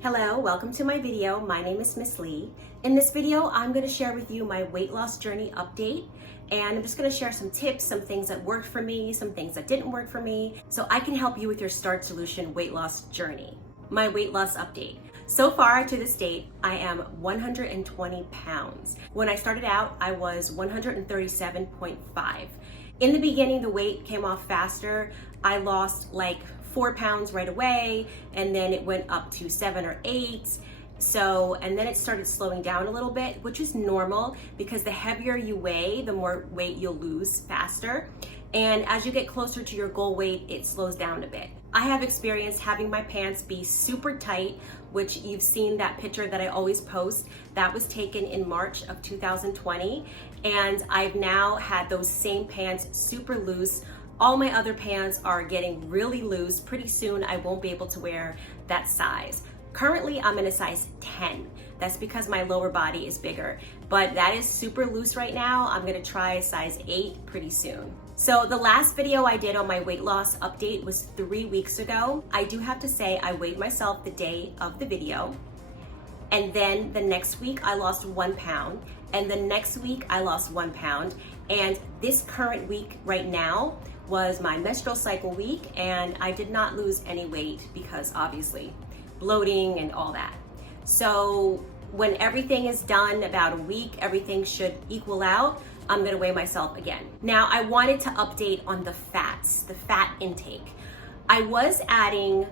Hello, welcome to my video. My name is Miss Lee. In this video, I'm going to share with you my weight loss journey update. And I'm just going to share some tips, some things that worked for me, some things that didn't work for me, so I can help you with your Starch Solution weight loss journey. My weight loss update. So far to this date, I am 120 pounds. When I started out, I was 137.5. In the beginning, the weight came off faster. I lost like 4 pounds right away, and then it went up to 7 or 8. And then it started slowing down a little bit, which is normal because the heavier you weigh, the more weight you'll lose faster. And as you get closer to your goal weight, it slows down a bit. I have experienced having my pants be super tight, which you've seen that picture that I always post. That was taken in March of 2020. And I've now had those same pants super loose. All my other pants are getting really loose. Pretty soon I won't be able to wear that size. Currently I'm in a size 10. That's because my lower body is bigger, but that is super loose right now. I'm gonna try a size 8 pretty soon. So the last video I did on my weight loss update was 3 weeks ago. I do have to say I weighed myself the day of the video. And then the next week I lost 1 pound. And the next week I lost 1 pound. And this current week right now was my menstrual cycle week, and I did not lose any weight because obviously bloating and all that. So when everything is done, about a week, everything should equal out. I'm gonna weigh myself again. Now I wanted to update on the fats, the fat intake. I was adding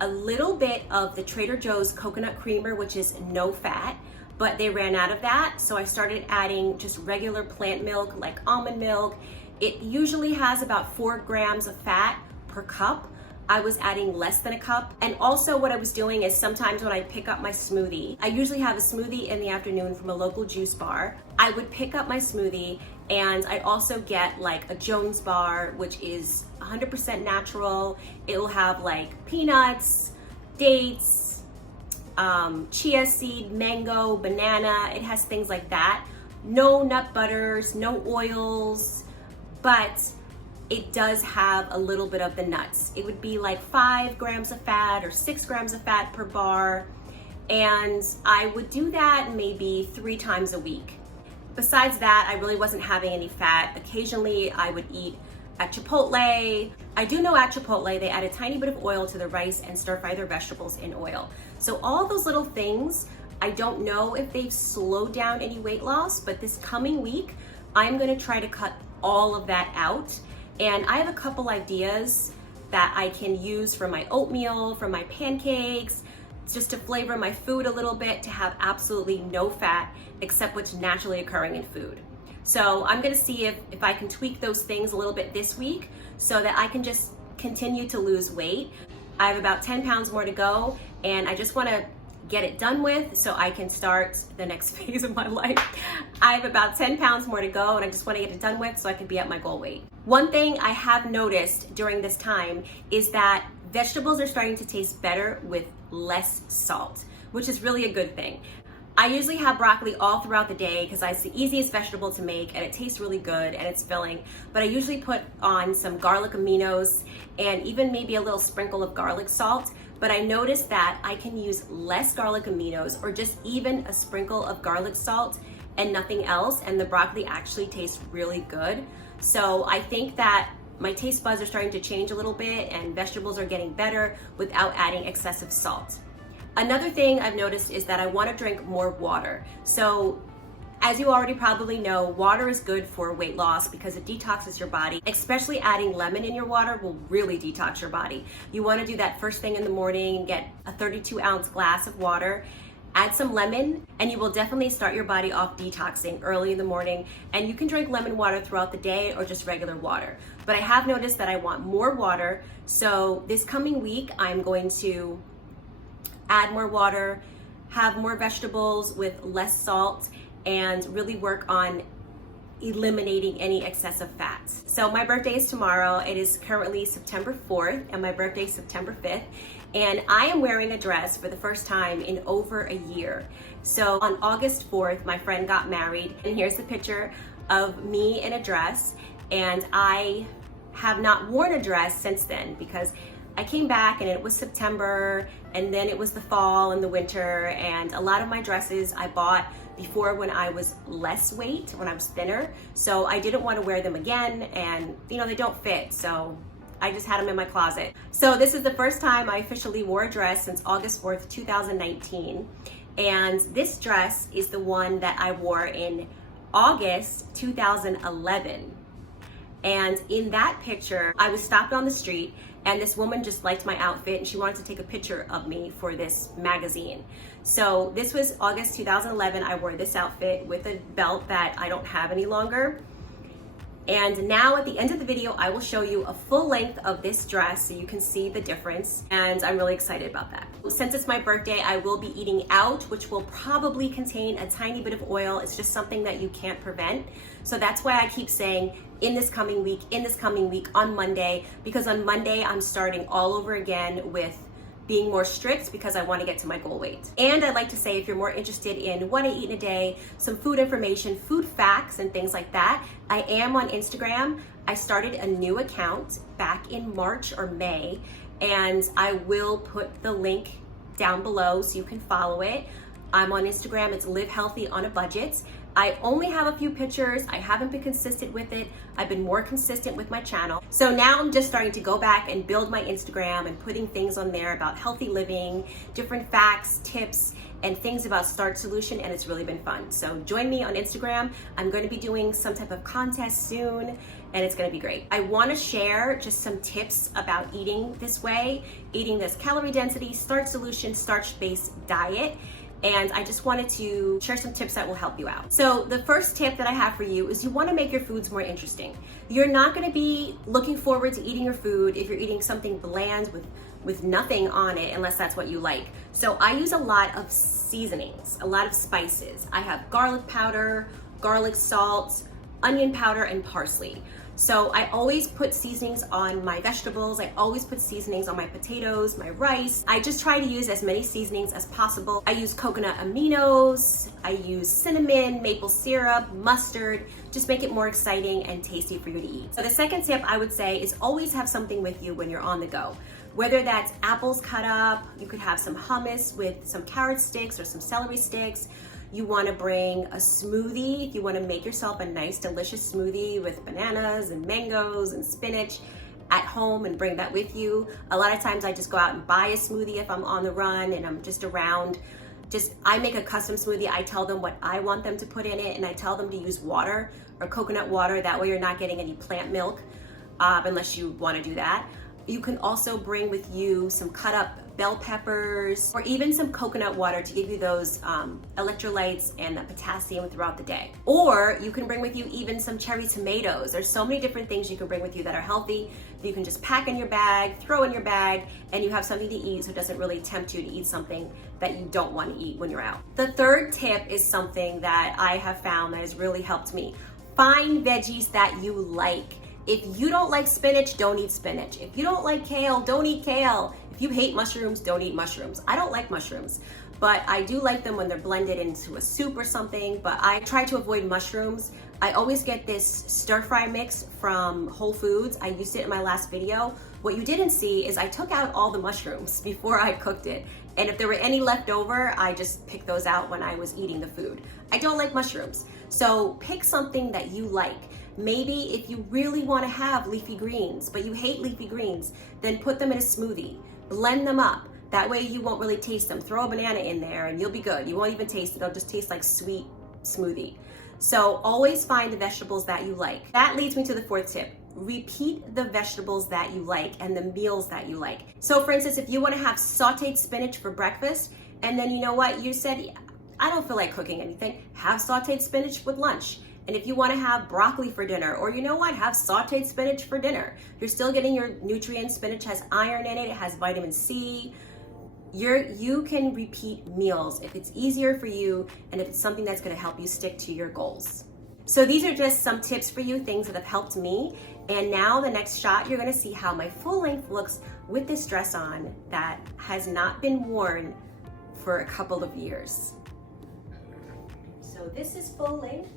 a little bit of the Trader Joe's coconut creamer, which is no fat, but they ran out of that. So I started adding just regular plant milk like almond milk. It usually has about 4 grams of fat per cup. I was adding less than a cup. And also what I was doing is sometimes when I pick up my smoothie, I usually have a smoothie in the afternoon from a local juice bar. I would pick up my smoothie and I also get like a Jones bar, which is 100% natural. It will have like peanuts, dates, chia seed, mango, banana. It has things like that. No nut butters, no oils, but it does have a little bit of the nuts. It would be like 5 grams of fat or 6 grams of fat per bar. And I would do that maybe 3 times a week. Besides that, I really wasn't having any fat. Occasionally I would eat at Chipotle. I do know at Chipotle, they add a tiny bit of oil to the rice and stir fry their vegetables in oil. So all those little things, I don't know if they've slowed down any weight loss, but this coming week, I'm gonna try to cut all of that out. And I have a couple ideas that I can use for my oatmeal, for my pancakes, just to flavor my food a little bit, to have absolutely no fat except what's naturally occurring in food. So I'm gonna see if I can tweak those things a little bit this week so that I can just continue to lose weight. I have about 10 pounds more to go, and I just wanna get it done with so I can start the next phase of my life. I have about 10 pounds more to go, and I just want to get it done with so I can be at my goal weight. One thing I have noticed during this time is that vegetables are starting to taste better with less salt, which is really a good thing. I usually have broccoli all throughout the day because it's the easiest vegetable to make and it tastes really good and it's filling, but I usually put on some garlic aminos and even maybe a little sprinkle of garlic salt. But I noticed that I can use less garlic aminos or just even a sprinkle of garlic salt and nothing else, and the broccoli actually tastes really good. So I think that my taste buds are starting to change a little bit and vegetables are getting better without adding excessive salt. Another thing I've noticed is that I want to drink more water. So as you already probably know, water is good for weight loss because it detoxes your body. Especially adding lemon in your water will really detox your body. You want to do that first thing in the morning, get a 32-ounce glass of water, add some lemon, and you will definitely start your body off detoxing early in the morning. And you can drink lemon water throughout the day or just regular water. But I have noticed that I want more water. So this coming week, I'm going to add more water, have more vegetables with less salt, and really work on eliminating any excessive fats. So my birthday is tomorrow. It is currently September 4th and my birthday is September 5th. And I am wearing a dress for the first time in over a year. So on August 4th, my friend got married, and here's the picture of me in a dress. And I have not worn a dress since then because I came back and it was September, and then it was the fall and the winter, and a lot of my dresses I bought before when I was less weight, when I was thinner. So I didn't want to wear them again, and you know, they don't fit. So I just had them in my closet. So this is the first time I officially wore a dress since August 4th, 2019. And this dress is the one that I wore in August 2011. And in that picture, I was stopped on the street and this woman just liked my outfit and she wanted to take a picture of me for this magazine. So this was August 2011. I wore this outfit with a belt that I don't have any longer. And now at the end of the video, I will show you a full length of this dress so you can see the difference. And I'm really excited about that. Since it's my birthday, I will be eating out, which will probably contain a tiny bit of oil. It's just something that you can't prevent. So that's why I keep saying in this coming week, on Monday, because on Monday, I'm starting all over again with being more strict because I want to get to my goal weight. And I'd like to say, if you're more interested in what I eat in a day, some food information, food facts, and things like that, I am on Instagram. I started a new account back in March or May, and I will put the link down below so you can follow it. I'm on Instagram. It's Live Healthy on a Budget. I only have a few pictures. I haven't been consistent with it. I've been more consistent with my channel. So now I'm just starting to go back and build my Instagram and putting things on there about healthy living, different facts, tips, and things about Starch Solution, and it's really been fun. So join me on Instagram. I'm going to be doing some type of contest soon, and it's going to be great. I want to share just some tips about eating this way, eating this calorie density, Starch Solution, starch-based diet. And I just wanted to share some tips that will help you out. So the first tip that I have for you is you want to make your foods more interesting. You're not going to be looking forward to eating your food if you're eating something bland with nothing on it, unless that's what you like. So I use a lot of seasonings, a lot of spices. I have garlic powder, garlic salt, onion powder, and parsley. So I always put seasonings on my vegetables. I always put seasonings on my potatoes, my rice. I just try to use as many seasonings as possible. I use coconut aminos. I use cinnamon, maple syrup, mustard. Just make it more exciting and tasty for you to eat. So the second tip I would say is always have something with you when you're on the go. Whether that's apples cut up, you could have some hummus with some carrot sticks or some celery sticks. You want to bring a smoothie if you want to make yourself a nice, delicious smoothie with bananas and mangoes and spinach at home and bring that with you. A lot of times I just go out and buy a smoothie if I'm on the run and I'm just around. I make a custom smoothie. I tell them what I want them to put in it, and I tell them to use water or coconut water. That way you're not getting any plant milk unless you want to do that. You can also bring with you some cut up bell peppers or even some coconut water to give you those electrolytes and that potassium throughout the day. Or you can bring with you even some cherry tomatoes. There's so many different things you can bring with you that are healthy that you can just pack in your bag, throw in your bag, and you have something to eat so it doesn't really tempt you to eat something that you don't want to eat when you're out. The third tip is something that I have found that has really helped me. Find veggies that you like. If you don't like spinach, don't eat spinach. If you don't like kale, don't eat kale. If you hate mushrooms, don't eat mushrooms. I don't like mushrooms, but I do like them when they're blended into a soup or something, but I try to avoid mushrooms. I always get this stir fry mix from Whole Foods. I used it in my last video. What you didn't see is I took out all the mushrooms before I cooked it. And if there were any left over, I just picked those out when I was eating the food. I don't like mushrooms. So pick something that you like. Maybe if you really want to have leafy greens, but you hate leafy greens, then put them in a smoothie. Blend them up. That way you won't really taste them. Throw a banana in there and you'll be good. You won't even taste it. They'll just taste like sweet smoothie. So always find the vegetables that you like. That leads me to the fourth tip. Repeat the vegetables that you like and the meals that you like. So for instance, if you want to have sauteed spinach for breakfast, and then you know what, you said, I don't feel like cooking anything, have sauteed spinach with lunch. And if you want to have broccoli for dinner, or you know what, have sauteed spinach for dinner. You're still getting your nutrients. Spinach has iron in it. It has vitamin C. You can repeat meals if it's easier for you and if it's something that's going to help you stick to your goals. So these are just some tips for you, things that have helped me. And now the next shot, you're going to see how my full length looks with this dress on that has not been worn for a couple of years. So this is full length.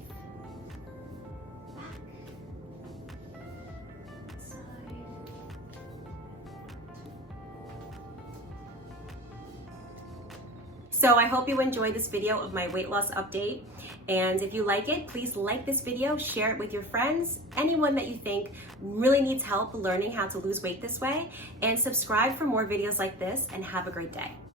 So I hope you enjoyed this video of my weight loss update. And if you like it, please like this video, share it with your friends, anyone that you think really needs help learning how to lose weight this way, and subscribe for more videos like this, and have a great day.